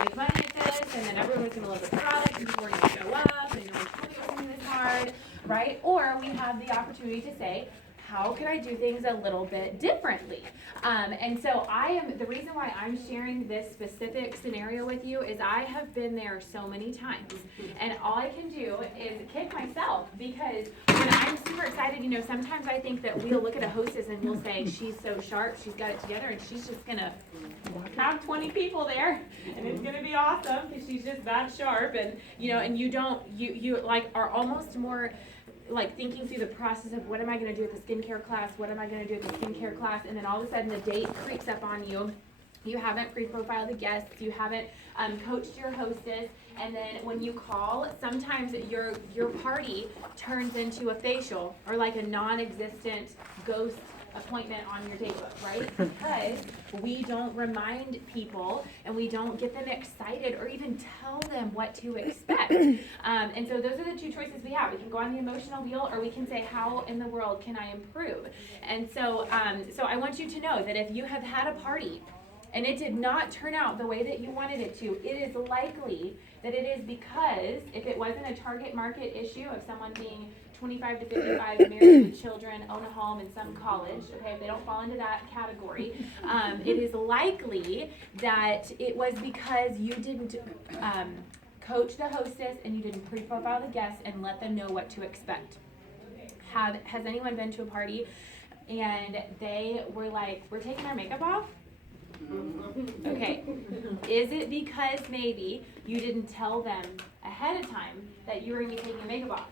make money at this, and then everyone's going to love the product, and people are going to show up, and you're like, tell me it wasn't this hard, right? Or we have the opportunity to say, how can I do things a little bit differently? And so the reason why I'm sharing this specific scenario with you is I have been there so many times, and all I can do is kick myself, because when I'm super excited, sometimes I think that we'll look at a hostess and we'll say, she's so sharp, she's got it together, and she's just gonna have 20 people there, and it's gonna be awesome, because she's just that sharp, and you like are almost more like thinking through the process of what am I going to do at the skincare class, what am I going to do at the skincare class, and then all of a sudden the date creeps up on you. You haven't pre-profiled the guests, you haven't coached your hostess, and then when you call, sometimes your party turns into a facial or like a non-existent ghost appointment on your date book, right? Because we don't remind people and we don't get them excited or even tell them what to expect. And so those are the two choices we have. We can go on the emotional wheel, or we can say, how in the world can I improve? And so I want you to know that if you have had a party and it did not turn out the way that you wanted it to, it is likely that it is because if it wasn't a target market issue of someone being 25 to 55, married with children, own a home in some college, okay, if they don't fall into that category, it is likely that it was because you didn't coach the hostess and you didn't pre-profile the guests and let them know what to expect. Has anyone been to a party and they were like, we're taking our makeup off? Okay, is it because maybe you didn't tell them ahead of time that you were going to be taking your makeup off?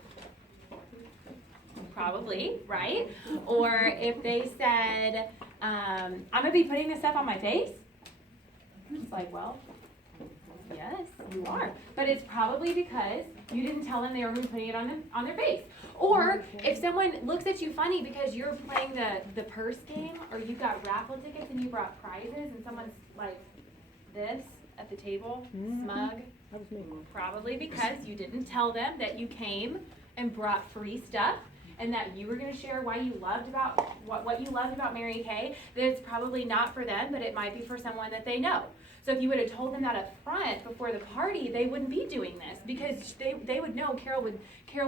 Probably, right? Or if they said, I'm going to be putting this stuff on my face, it's like, well, yes, you are. But it's probably because you didn't tell them they were going to be putting it on their face. Or if someone looks at you funny because you're playing the purse game, or you got raffle tickets and you brought prizes, and someone's like this at the table, smug, probably because you didn't tell them that you came and brought free stuff, and that you were going to share why you loved about what you loved about Mary Kay. That it's probably not for them, but it might be for someone that they know. So if you would have told them that up front before the party, they wouldn't be doing this, because they would know. Carol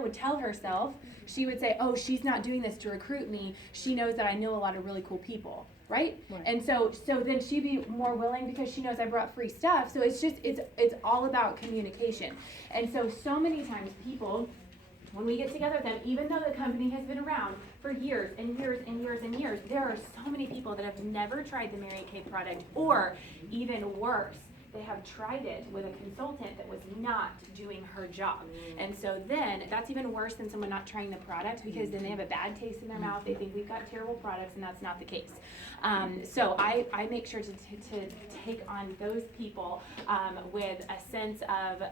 would tell herself, she would say, oh, she's not doing this to recruit me. She knows that I know a lot of really cool people, right? And so then she'd be more willing because she knows I brought free stuff. So it's all about communication. And so many times people, when we get together with them, even though the company has been around for years and years and years and years, there are so many people that have never tried the Mary Kay product, or even worse, they have tried it with a consultant that was not doing her job. And so then that's even worse than someone not trying the product, because then they have a bad taste in their mouth. They think we've got terrible products, and that's not the case. So I make sure to take on those people with a sense of,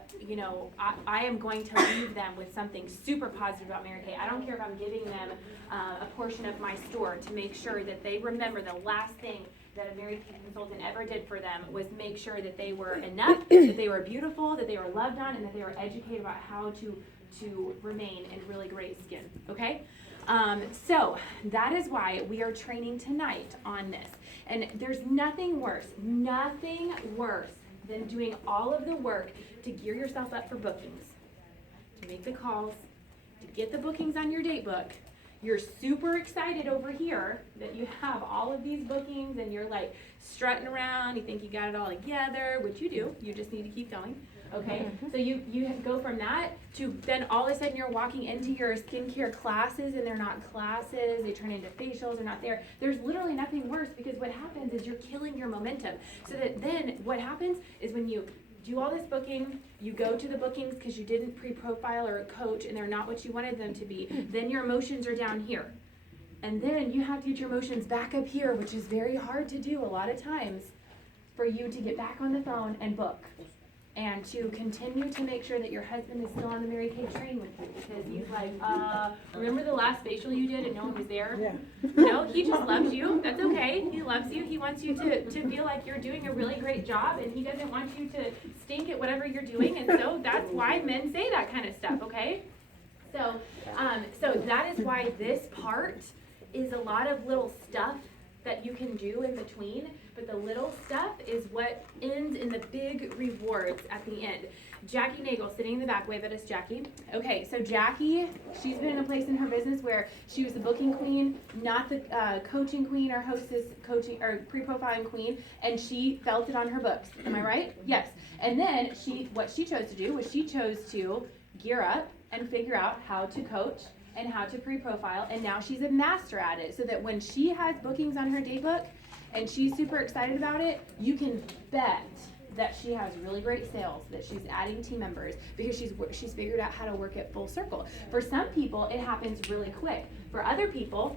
I am going to leave them with something super positive about Mary Kay. I don't care if I'm giving them a portion of my store to make sure that they remember the last thing that a Mary Kay consultant ever did for them was make sure that they were enough, that they were beautiful, that they were loved on, and that they were educated about how to remain in really great skin, okay? So that is why we are training tonight on this. And there's nothing worse than doing all of the work to gear yourself up for bookings, to make the calls, to get the bookings on your date book. You're super excited over here that you have all of these bookings, and you're like strutting around. You think you got it all together, which you do. You just need to keep going. Okay? So you go from that to then all of a sudden you're walking into your skincare classes, and they're not classes. They turn into facials. They're not there. There's literally nothing worse, because what happens is you're killing your momentum. So that then what happens is when you do all this booking, you go to the bookings because you didn't pre-profile or coach, and they're not what you wanted them to be, then your emotions are down here. And then you have to get your emotions back up here, which is very hard to do a lot of times, for you to get back on the phone and book. And to continue to make sure that your husband is still on the Mary Kay train with you, because he's like, remember the last facial you did and no one was there? Yeah. No, he just loves you. That's okay. He loves you. He wants you to feel like you're doing a really great job, and he doesn't want you to stink at whatever you're doing. And so that's why men say that kind of stuff, okay? So that is why this part is a lot of little stuff that you can do in between but the little stuff is what ends in the big rewards at the end. Jackie Nagel, sitting in the back, wave at us, Jackie. Okay, so Jackie, she's been in a place in her business where she was the booking queen, not the coaching queen or hostess coaching or pre-profiling queen, and she felt it on her books. Am I right? Yes. And then what she chose to do was she chose to gear up and figure out how to coach and how to pre-profile, and now she's a master at it, so that when she has bookings on her date book and she's super excited about it, you can bet that she has really great sales, that she's adding team members, because she's figured out how to work it full circle. For some people, it happens really quick. For other people,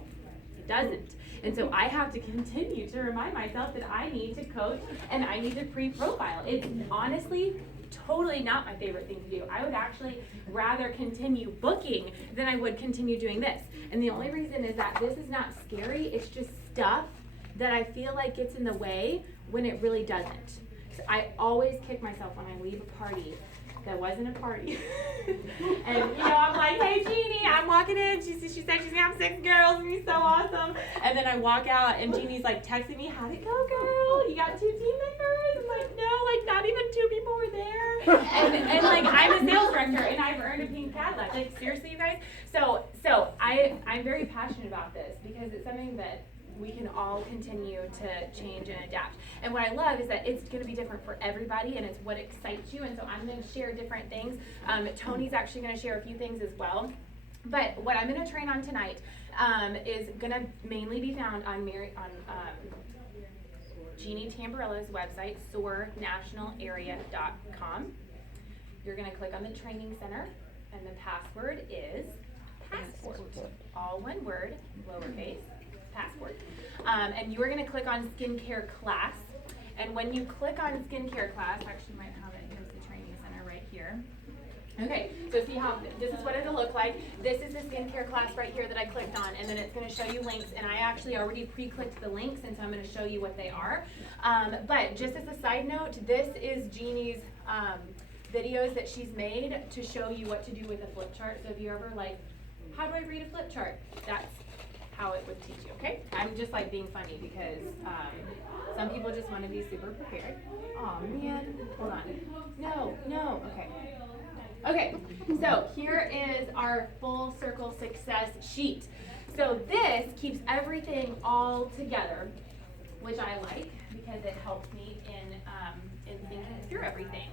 it doesn't. And so I have to continue to remind myself that I need to coach and I need to pre-profile. It's honestly totally not my favorite thing to do. I would actually rather continue booking than I would continue doing this. And the only reason is that this is not scary, it's just stuff that I feel like gets in the way when it really doesn't. So I always kick myself when I leave a party that wasn't a party. And I'm like, hey Jeannie, I'm walking in, she said she's gonna have 6 girls and be so awesome. And then I walk out and Jeannie's like texting me, how'd it go, girl? You got 2 team members? I'm like, no, like not even 2 people were there. And like I'm a sales director and I've earned a pink Cadillac. Like seriously, you guys? So I'm very passionate about this because it's something that we can all continue to change and adapt. And what I love is that it's going to be different for everybody, and it's what excites you. And so I'm going to share different things. Tony's actually going to share a few things as well. But what I'm going to train on tonight is going to mainly be found on Jeannie Tamburilla's website, soarnationalarea.com. You're going to click on the training center, and the password is passport. All one word, lowercase. Passport. And you are going to click on skincare class. And when you click on skincare class, actually might have it, here's the training center right here. Okay, so see how this is what it'll look like. This is the skincare class right here that I clicked on, and then it's going to show you links, and I actually already pre-clicked the links, and so I'm going to show you what they are. But just as a side note, this is Jeannie's videos that she's made to show you what to do with a flip chart. So if you're ever like, how do I read a flip chart? That's how it would teach you, okay? I'm just like being funny because some people just want to be super prepared. Oh man, hold on. No, okay. Okay, so here is our full circle success sheet. So this keeps everything all together, which I like because it helps me in thinking through everything.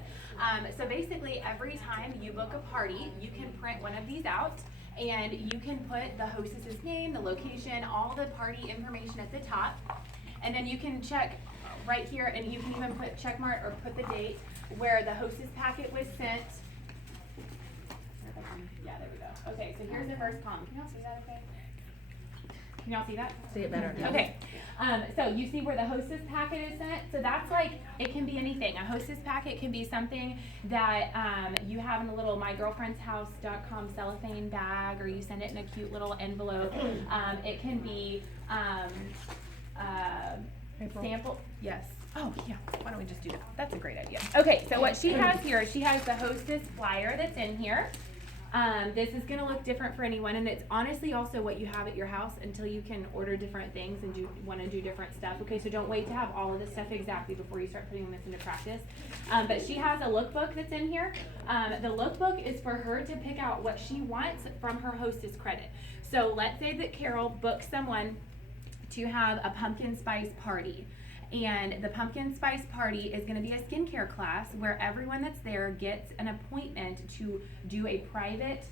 So basically every time you book a party, you can print one of these out. And you can put the hostess's name, the location, all the party information at the top. And then you can check right here, and you can even put check mark or put the date where the hostess packet was sent. Yeah, there we go. Okay, so here's the first column. Can y'all see that okay? Can y'all see that? See it better now. Okay. So you see where the hostess packet is sent? So that's like, it can be anything. A hostess packet can be something that you have in a little mygirlfriendshouse.com cellophane bag, or you send it in a cute little envelope. It can be sample. Yes. Oh, yeah. Why don't we just do that? That's a great idea. Okay, so what she has here, she has the hostess flyer that's in here. This is going to look different for anyone, and it's honestly also what you have at your house until you can order different things and want to do different stuff. Okay, so don't wait to have all of this stuff exactly before you start putting this into practice. But she has a lookbook that's in here. The lookbook is for her to pick out what she wants from her hostess credit. So let's say that Carol books someone to have a pumpkin spice party. And the pumpkin spice party is going to be a skincare class where everyone that's there gets an appointment to do a private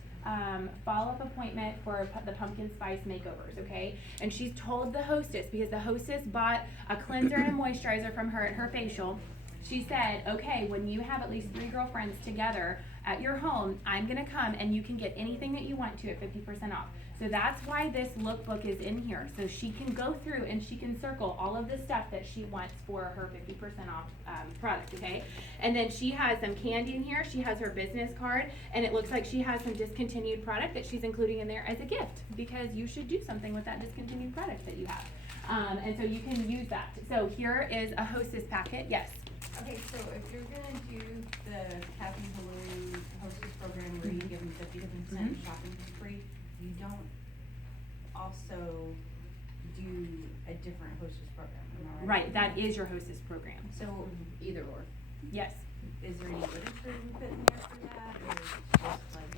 follow-up appointment for the pumpkin spice makeovers, okay? And she's told the hostess, because the hostess bought a cleanser and a moisturizer from her at her facial, she said, okay, when you have at least 3 girlfriends together at your home, I'm going to come and you can get anything that you want to at 50% off. So that's why this lookbook is in here. So she can go through and she can circle all of the stuff that she wants for her 50% off product, okay? And then she has some candy in here. She has her business card, and it looks like she has some discontinued product that she's including in there as a gift, because you should do something with that discontinued product that you have. And so you can use that. So here is a hostess packet. Yes? Okay, so if you're gonna do the Kathy Ballou hostess program where you give them 50% shopping for free, you don't also do a different hostess program, am I Right, that is your hostess program. So, Either or. Yes. is there any literature we put in there for that, or is it just like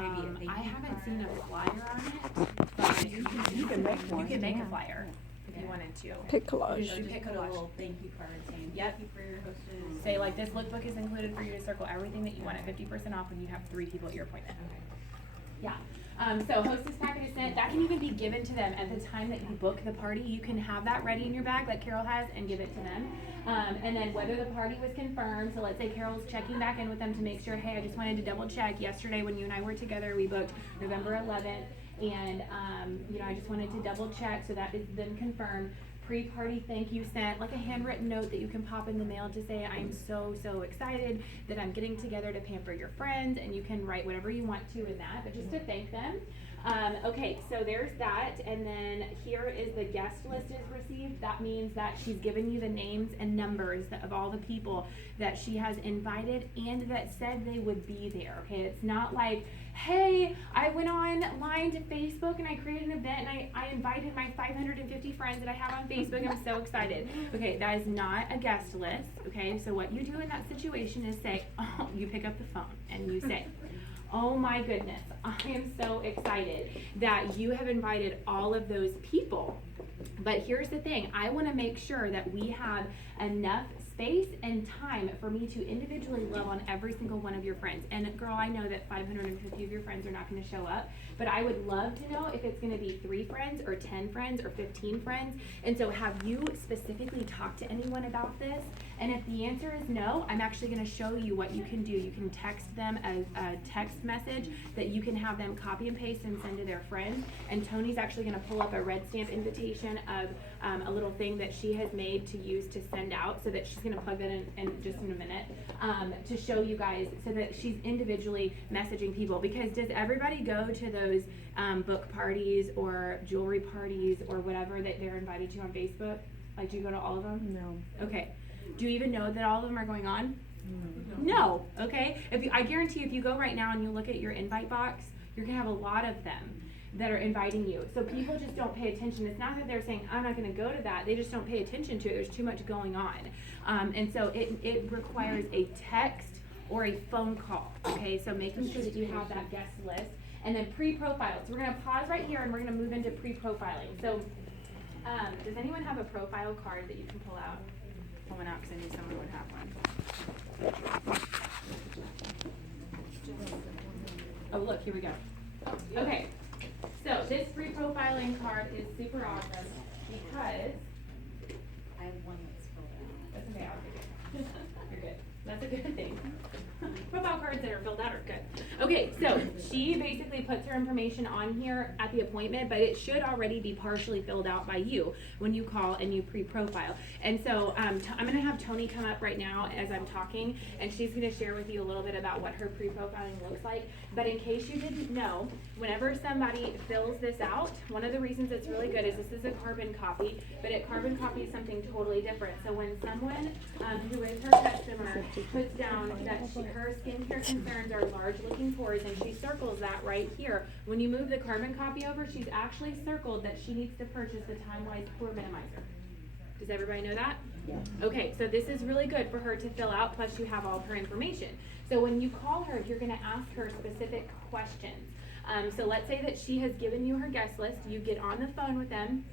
maybe a thank you I haven't seen card? a flyer on it, but You can make one. you can make a Yeah. flyer if you Yeah. wanted to. Pick So collage. just pick put a collage. little thank you card saying, Yep. thank you for your hostess. Say like, this lookbook is included for you to circle everything that you want at 50% off when you have 3 people at your appointment. Okay. Yeah. So hostess packet is sent. That can even be given to them at the time that you book the party. You can have that ready in your bag like Carol has and give it to them. And then whether the party was confirmed, so let's say Carol's checking back in with them to make sure, hey, I just wanted to double check. Yesterday when you and I were together, we booked November 11th. And, I just wanted to double check, so that is then confirmed. Pre-party thank you sent, like a handwritten note that you can pop in the mail to say, I'm so excited that I'm getting together to pamper your friends, and you can write whatever you want to in that, but just to thank them. Okay, so there's that, and then here is the guest list is received. That means that she's given you the names and numbers of all the people that she has invited and that said they would be there, okay? It's not like, hey, I went online to Facebook and I created an event and I invited my 550 friends that I have on Facebook. I'm so excited. Okay, that is not a guest list, okay? So what you do in that situation is say, oh, you pick up the phone and you say, oh my goodness, I am so excited that you have invited all of those people. But here's the thing, I want to make sure that we have enough space and time for me to individually love on every single one of your friends. And girl, I know that 550 of your friends are not going to show up, but I would love to know if it's going to be 3 friends or 10 friends or 15 friends. And so have you specifically talked to anyone about this? And if the answer is no, I'm actually going to show you what you can do. You can text them a text message that you can have them copy and paste and send to their friends. And Tony's actually going to pull up a red stamp invitation of a little thing that she has made to use to send out, so that she's going to plug that in just in a minute, to show you guys, so that she's individually messaging people. Because does everybody go to those book parties or jewelry parties or whatever that they're invited to on Facebook? Like, do you go to all of them? No. Okay. Do you even know that all of them are going on? No. Okay. I guarantee if you go right now and you look at your invite box, you're gonna have a lot of them that are inviting you. So people just don't pay attention. It's not that they're saying, I'm not gonna go to that. They just don't pay attention to it. There's too much going on. And so it requires a text or a phone call. Okay. So making sure that you have that guest list. And then pre-profile. So we're gonna pause right here and we're gonna move into pre-profiling. So does anyone have a profile card that you can pull out? Pull one out because I knew someone would have one. Oh, look, here we go. Okay, so this free profiling card is super awesome because, I have one that's filled out. that's okay, I'll do it. You're good. That's a good thing. Profile cards that are filled out are good. Okay, so she basically puts her information on here at the appointment, but it should already be partially filled out by you when you call and you pre-profile. And so I'm gonna have Tony come up right now as I'm talking, and she's gonna share with you a little bit about what her pre-profiling looks like. But in case you didn't know, whenever somebody fills this out, one of the reasons it's really good is this is a carbon copy, but a carbon copy is something totally different. So when someone who is her customer puts down that her skincare concerns are large looking pores, and she circles that right here, when you move the carbon copy over, she's actually circled that she needs to purchase the Time Wise Pore Minimizer. Does everybody know that? Yeah. Okay, so this is really good for her to fill out, plus you have all of her information. So when you call her, you're gonna ask her specific questions. So let's say that she has given you her guest list, you get on the phone with them,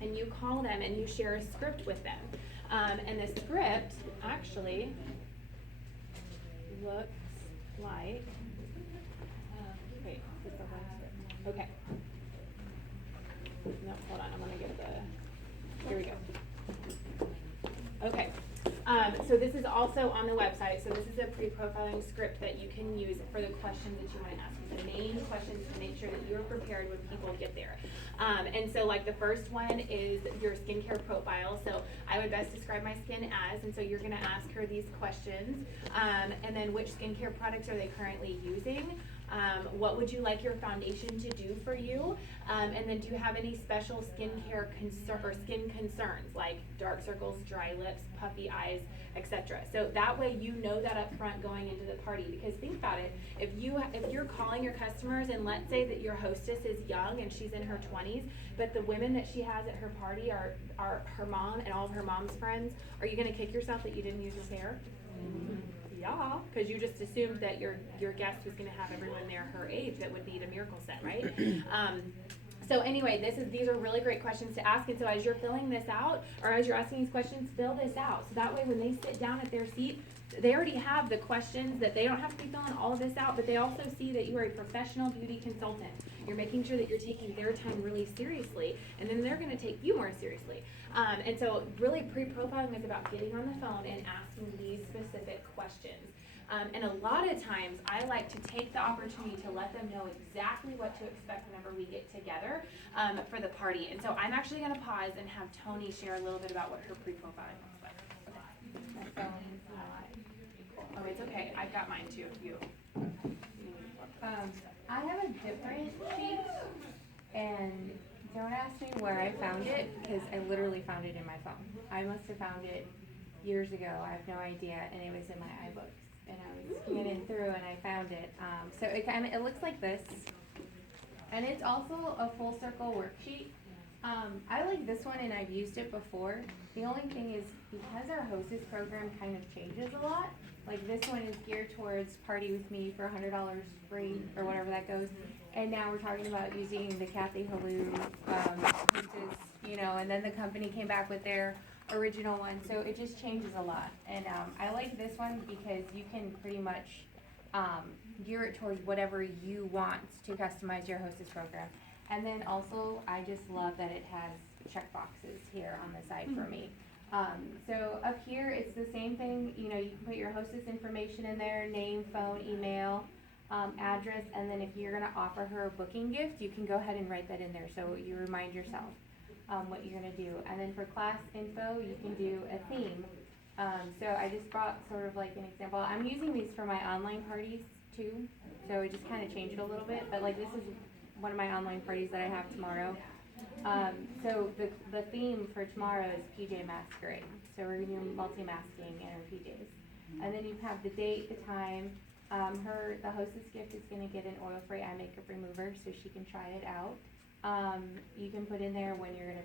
and you call them and you share a script with them. And the script actually looks like, wait, is the one script? Okay. No, hold on, I'm gonna get the, here we go. Okay, so this is also on the website. So this is a pre-profiling script that you can use for the questions that you want to ask. The main questions to make sure that you're prepared when people get there. And so like the first one is your skincare profile. So I would best describe my skin as, and so you're gonna ask her these questions. And then which skincare products are they currently using? What would you like your foundation to do for you? And then do you have any special skincare skin concerns like dark circles, dry lips, puffy eyes, etc. So that way you know that up front going into the party. Because think about it, if you're calling your customers and let's say that your hostess is young and she's in her 20s, but the women that she has at her party are her mom and all of her mom's friends, are you gonna kick yourself that you didn't use repair? Yeah, because you just assumed that your guest was gonna have everyone there her age that would need a miracle set, right? So anyway, these are really great questions to ask, and so as you're filling this out, or as you're asking these questions, fill this out. So that way when they sit down at their seat, they already have the questions that they don't have to be filling all of this out, but they also see that you are a professional beauty consultant. You're making sure that you're taking their time really seriously, and then they're gonna take you more seriously. And so really pre-profiling is about getting on the phone and asking these specific questions. And a lot of times, I like to take the opportunity to let them know exactly what to expect whenever we get together for the party. And so I'm actually gonna pause and have Tony share a little bit about what her pre-profiling looks like. My phone's not. Oh, it's okay, I've got mine too, you. I have a different sheet, and don't ask me where I found it, because I literally found it in my phone. I must have found it years ago, I have no idea, and it was in my iBooks, and I was scanning through and I found it. So it looks like this, and it's also a full circle worksheet. I like this one, and I've used it before. The only thing is, because our hostess program kind of changes a lot, like this one is geared towards party with me for $100 free, or whatever that goes. And now we're talking about using the Kathy Halou, hostess, and then the company came back with their original one, so it just changes a lot. And I like this one because you can pretty much gear it towards whatever you want to customize your hostess program. And then also, I just love that it has check boxes here on the side for me. So up here, it's the same thing, you can put your hostess information in there, name, phone, email, address, and then if you're gonna offer her a booking gift, you can go ahead and write that in there, so you remind yourself what you're gonna do. And then for class info, you can do a theme. So I just brought sort of like an example. I'm using these for my online parties too, so it just kind of changed a little bit, but like this is one of my online parties that I have tomorrow. So the theme for tomorrow is PJ Masquerade. So we're gonna do multi-masking in her PJs. And then you have the date, the time. The hostess gift is gonna get an oil-free eye makeup remover so she can try it out. You can put in there when you're gonna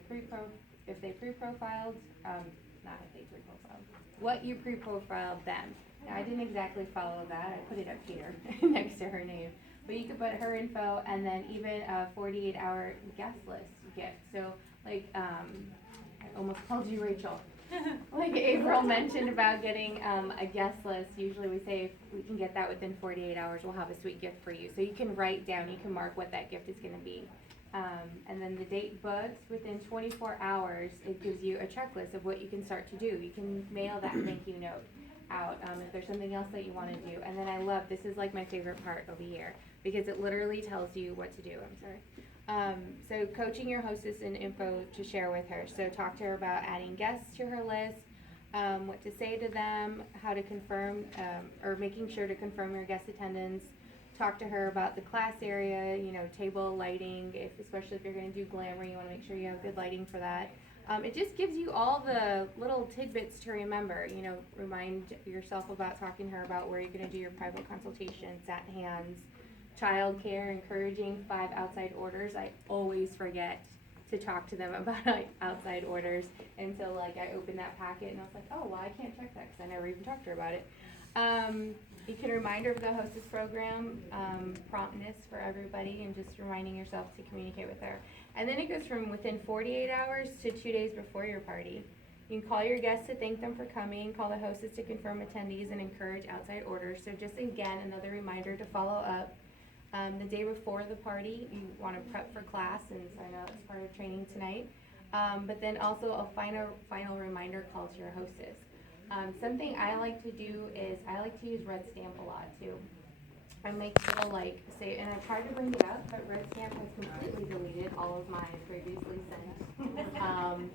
if they pre-profiled, not if they pre-profiled, what you pre-profiled them. Now, I didn't exactly follow that. I put it up here next to her name. But you could put her info and then even a 48-hour guest list gift. So, like, I almost called you Rachel. Like April mentioned about getting a guest list. Usually we say if we can get that within 48 hours, we'll have a sweet gift for you. So you can write down, you can mark what that gift is going to be. And then the date booked, within 24 hours, it gives you a checklist of what you can start to do. You can mail that thank you note out if there's something else that you want to do. And then I love, this is like my favorite part over here, because it literally tells you what to do. I'm sorry. So coaching your hostess and info to share with her. So talk to her about adding guests to her list, what to say to them, how to confirm, or making sure to confirm your guest attendance. Talk to her about the class area, table lighting, especially if you're going to do glamour, you want to make sure you have good lighting for that. It just gives you all the little tidbits to remember. Remind yourself about talking to her about where you're going to do your private consultations, at hands, childcare, encouraging 5 outside orders. I always forget to talk to them about outside orders until I open that packet and I was like, oh, well, I can't check that because I never even talked to her about it. You can remind her of the hostess program, promptness for everybody, and just reminding yourself to communicate with her. And then it goes from within 48 hours to 2 days before your party. You can call your guests to thank them for coming, call the hostess to confirm attendees, and encourage outside orders. So just again, another reminder to follow up. The day before the party, you want to prep for class, and so I know that's part of training tonight. But then also a final reminder call to your hostess. Something I like to do is I like to use Red Stamp a lot too. I make little say, and I tried to bring it up, but Red Stamp has completely deleted all of my previously sent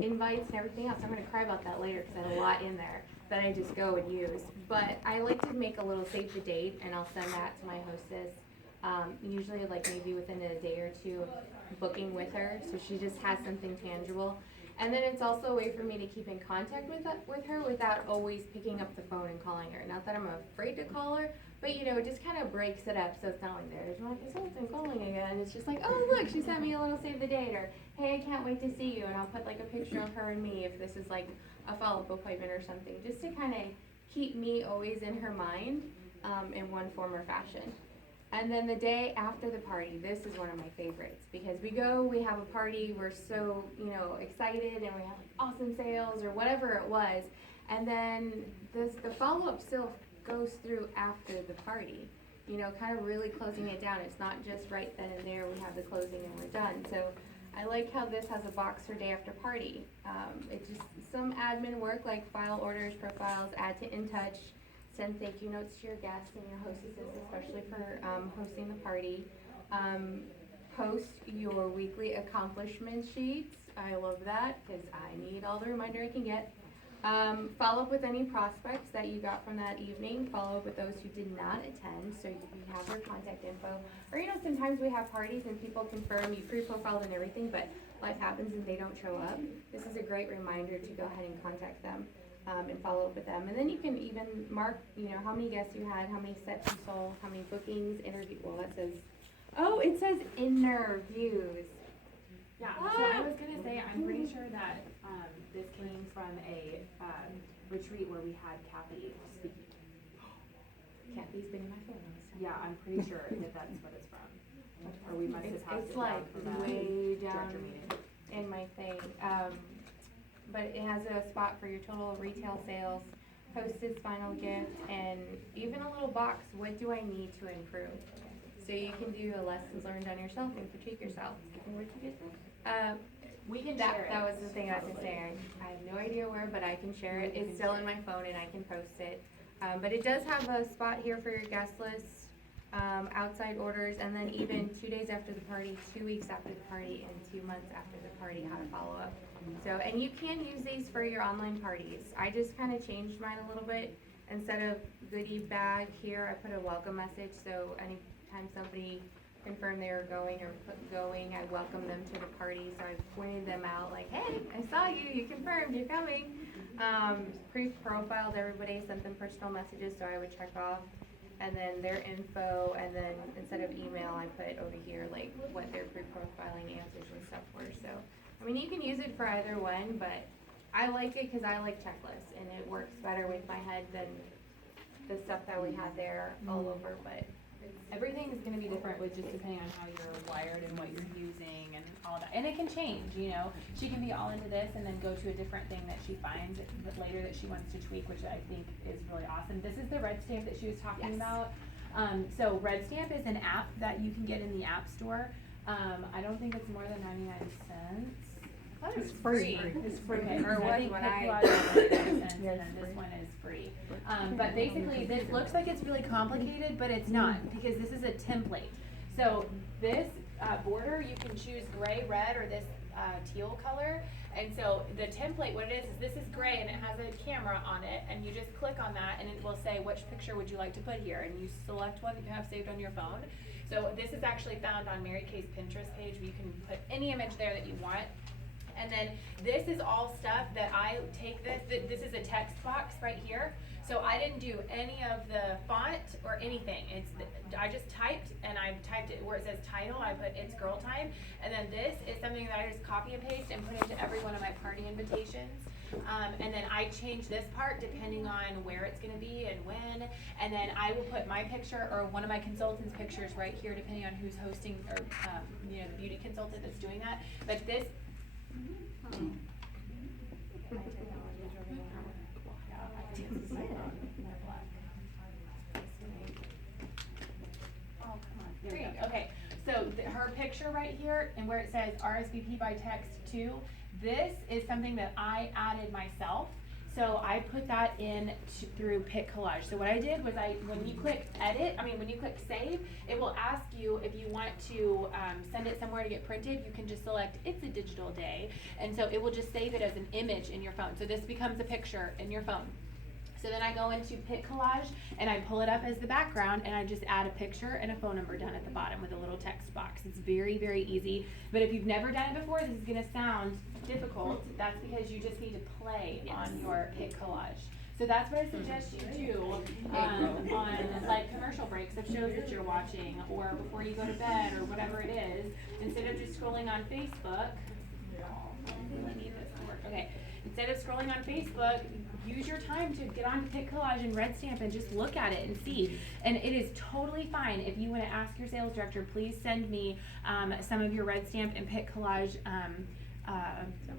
invites and everything else. I'm going to cry about that later because I have a lot in there. that I just go and use. But I like to make a little save the date, and I'll send that to my hostess. Usually like maybe within a day or two of booking with her, so she just has something tangible. And then it's also a way for me to keep in contact with her without always picking up the phone and calling her. Not that I'm afraid to call her, but you know, it just kind of breaks it up, so it's not like there's my consultant calling again. It's just like, oh look, she sent me a little save the date, or hey, I can't wait to see you, and I'll put like a picture of her and me if this is like a follow-up appointment or something, just to kind of keep me always in her mind, in one form or fashion. And then the day after the party, this is one of my favorites, because we have a party, we're so, you know, excited, and we have like awesome sales or whatever it was, and then the follow-up still goes through after the party, you know, kind of really closing it down. It's not just right then and there, we have the closing and we're done. So I like how this has a box for day after party. It's just some admin work like file orders, profiles, add to In Touch, send thank you notes to your guests and your hostesses, especially for hosting the party. Post your weekly accomplishment sheets. I love that because I need all the reminder I can get. Follow up with any prospects that you got from that evening. Follow up with those who did not attend, so you have their contact info. Or you know, sometimes we have parties and people confirm you pre-profiled and everything, but life happens and they don't show up. This is a great reminder to go ahead and contact them. And follow up with them. And then you can even mark, you know, how many guests you had, how many sets you sold, how many bookings, it says interviews. Yeah, so I was gonna say, I'm pretty sure that, this came from a, retreat where we had Kathy speaking. Kathy's been in my phone. Yeah, I'm pretty sure that that's what it's from. Or we must have passed It's it down like from a way down director meeting. in my thing. But it has a spot for your total retail sales, hostess final gift, and even a little box, what do I need to improve? So you can do a lessons learned on yourself and critique yourself. Where'd you get that? We can share it. That was the thing I was probably. saying. I have no idea where, but I can share it. It's still in my phone and I can post it. But it does have a spot here for your guest list, outside orders, and then even 2 days after the party, 2 weeks after the party, and 2 months after the party, how to follow up. So, and you can use these for your online parties. I just kind of changed mine a little bit. Instead of goodie bag here, I put a welcome message, so anytime somebody confirmed they were going or put going, I welcome them to the party. So I pointed them out like, hey, I saw you, you confirmed, you're coming. Pre-profiled everybody, sent them personal messages, so I would check off. And then their info, and then instead of email, I put over here like what their pre-profiling answers and stuff were. So, I mean, you can use it for either one, but I like it because I like checklists, and it works better with my head than the stuff that we had there all over, but. Everything is gonna be different with just depending on how you're wired and what you're using and all that. And it can change, you know. She can be all into this and then go to a different thing that she finds later that she wants to tweak, which I think is really awesome. This is the Red Stamp that she was talking Yes. about. So Red Stamp is an app that you can get in the App Store. I don't think it's more than 99 cents. I thought it was free. It's free. Or I what think when Pickleball is 99 cents, and then this one is free. But basically, this looks like it's really complicated, but it's not, because this is a template. So this border, you can choose gray, red, or this teal color. And so the template, what it is this is gray and it has a camera on it, and you just click on that and it will say which picture would you like to put here, and you select one that you have saved on your phone. So this is actually found on Mary Kay's Pinterest page, where you can put any image there that you want. And then this is all stuff that I take this is a text box right here. So I didn't do any of the font or anything. I just typed, and I typed it where it says title, I put It's Girl Time. And then this is something that I just copy and paste and put into every one of my party invitations. And then I change this part depending on where it's gonna be and when. And then I will put my picture or one of my consultants' pictures right here, depending on who's hosting, or the beauty consultant that's doing that. But this, my technology is really not. Yeah, I think it's the same. Oh, come on. There you go. Okay, so her picture right here, and where it says RSVP by text to, this is something that I added myself. So I put that in through Pick Collage. So what I did was when you click when you click save, it will ask you if you want to send it somewhere to get printed. You can just select It's a Digital Day. And so it will just save it as an image in your phone. So this becomes a picture in your phone. So then I go into Pick Collage and I pull it up as the background and I just add a picture and a phone number down at the bottom with a little text box. It's very, very easy. But if you've never done it before, this is gonna sound difficult. That's because you just need to play on your Pick Collage. So that's what I suggest you do on like commercial breaks of shows that you're watching or before you go to bed or whatever it is. Instead of just scrolling on Facebook, I really need this to work. Okay. Instead of scrolling on Facebook, use your time to get on Pick Collage and Red Stamp and just look at it and see. And it is totally fine if you want to ask your sales director, please send me some of your Red Stamp and Pick Collage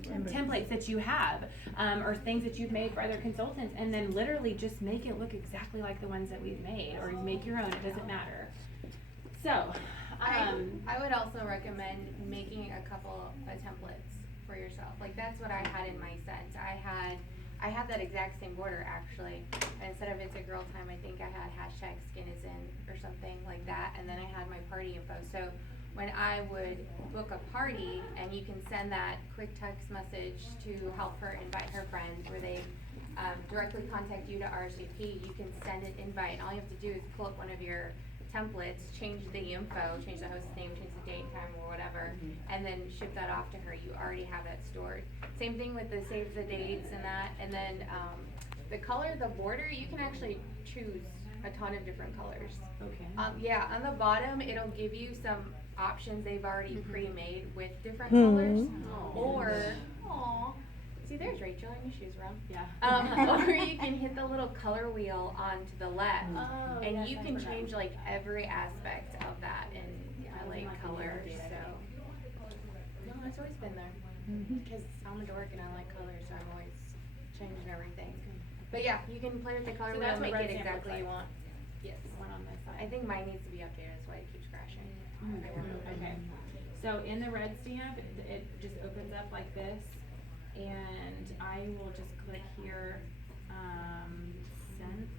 templates that you have or things that you've made for other consultants, and then literally just make it look exactly like the ones that we've made, or make your own. It doesn't matter. So I would also recommend making a couple of templates for yourself. Like that's what I had in my set. I had that exact same border actually. Instead of it's a girl time, I think I had hashtag skin is in or something like that, and then I had my party info. So when I would book a party, and you can send that quick text message to help her invite her friends, where they directly contact you to RSVP, you can send an invite, and all you have to do is pull up one of your templates, change the info, change the host's name, change the date, time, or whatever, and then ship that off to her. You already have that stored. Same thing with the save the dates and that, and then the color, the border, you can actually choose a ton of different colors. okay. Yeah, on the bottom, it'll give you some options they've already pre-made with different colors, or, see there's Rachel in your shoes, Ron. Yeah. Or you can hit the little color wheel on to the left, Oh, and yes, you I can forgot. change like every aspect of that, and I like like colors, the so. No, it's always been there, because I'm a dork and I like colors, so I'm always changing everything. But yeah, you can play with the color So wheel that's and what make Red it Stamp looks exactly you like. want. Yes. One on this side. I think mine needs to be updated, that's why it keeps crashing. Okay, so in the Red Stamp, it just opens up like this, and I will just click here, sent.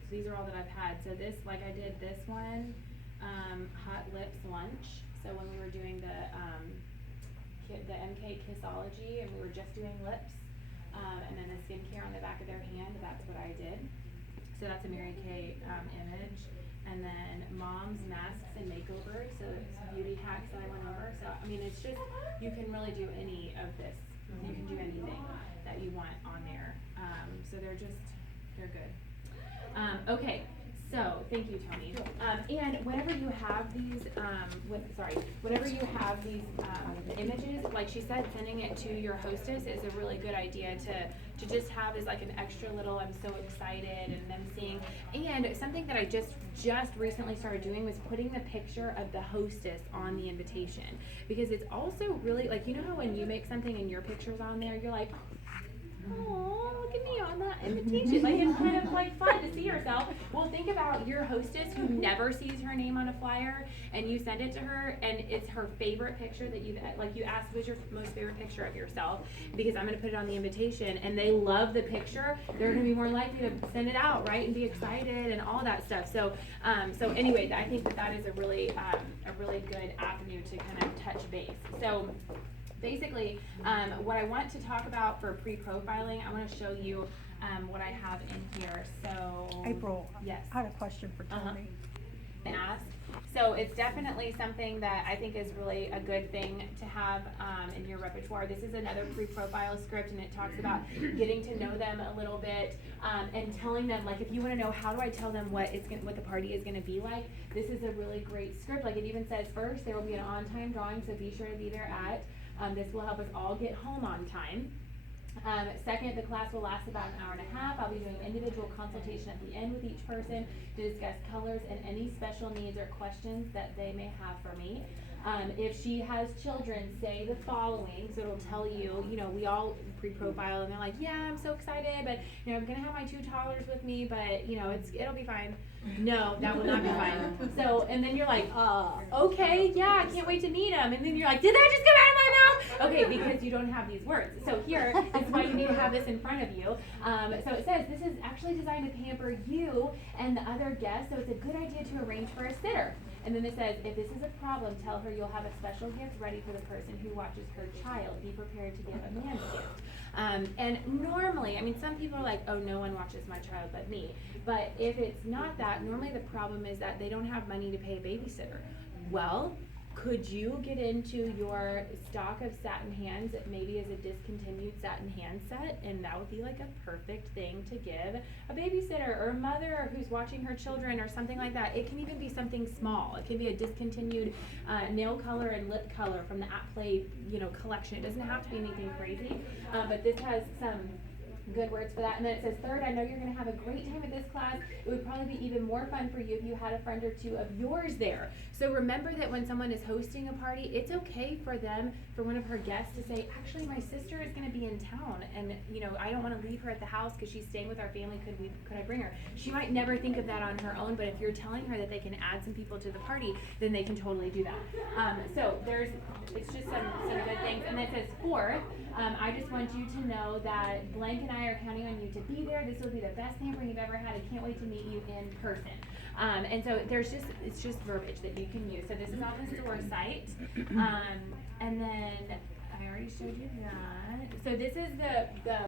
So these are all that I've had. So this, like I did this one, Hot Lips Lunch. So when we were doing the MK Kissology, and we were just doing lips, and then the skincare on the back of their hand, that's what I did. So that's a Mary Kay image. And then Mom's Masks and Makeovers, so it's beauty hacks that I went over. So, I mean, it's just, you can really do any of this. You can do anything that you want on there. So they're good. Okay, so, thank you, Tony. And whenever you have these, images, like she said, sending it to your hostess is a really good idea to just have as like an extra little, I'm so excited, and them seeing. And something that I just recently started doing was putting the picture of the hostess on the invitation. Because it's also really, like, you know how when you make something and your picture's on there, you're like, oh, look at me on that invitation. Like, it's kind of like fun to see yourself. Well, think about your hostess who never sees her name on a flyer, and you send it to her, and it's her favorite picture that you ask, what's your most favorite picture of yourself? Because I'm going to put it on the invitation, and they love the picture. They're going to be more likely to send it out, right, and be excited and all that stuff. So, anyway, I think that is a really good avenue to kind of touch base. So, basically, what I want to talk about for pre-profiling, I want to show you what I have in here. So, April, yes. I had a question for Tony. Asked. So it's definitely something that I think is really a good thing to have in your repertoire. This is another pre-profile script, and it talks about getting to know them a little bit and telling them, like, if you want to know how do I tell them what the party is going to be like, this is a really great script. Like, it even says first there will be an on-time drawing, so be sure to be there at. This will help us all get home on time. Second, the class will last about an hour and a half. I'll be doing individual consultation at the end with each person to discuss colors and any special needs or questions that they may have for me. If she has children, say the following, so it'll tell you, we all pre-profile and they're like, yeah, I'm so excited, but I'm gonna have my 2 toddlers with me, but it'll be fine. No, that will not be fine. So, and then you're like, okay, yeah, I can't wait to meet them. And then you're like, did that just come out of my mouth? Okay, because you don't have these words. So here is why you need to have this in front of you. So it says, this is actually designed to pamper you and the other guests, so it's a good idea to arrange for a sitter. And then it says, if this is a problem, tell her you'll have a special gift ready for the person who watches her child. Be prepared to give a man's gift. And normally, I mean, some people are like, oh, no one watches my child but me. But if it's not that, normally the problem is that they don't have money to pay a babysitter. Well, could you get into your stock of satin hands that maybe is a discontinued satin hand set, and that would be like a perfect thing to give a babysitter or a mother who's watching her children or something like that. It can even be something small. It can be a discontinued nail color and lip color from the At Play, collection. It doesn't have to be anything crazy, but this has some good words for that. And then it says, third, I know you're going to have a great time at this class. It would probably be even more fun for you if you had a friend or two of yours there. So remember that when someone is hosting a party, it's okay for one of her guests to say, actually, my sister is going to be in town, and I don't want to leave her at the house because she's staying with our family. Could I bring her? She might never think of that on her own, but if you're telling her that they can add some people to the party, then they can totally do that. So it's just some good things. And then it says, fourth, I just want you to know that blank and I are counting on you to be there. This will be the best tampering you've ever had. I can't wait to meet you in person. And so it's just verbiage that you can use. So this is on the store site. And then I already showed you that. So this is the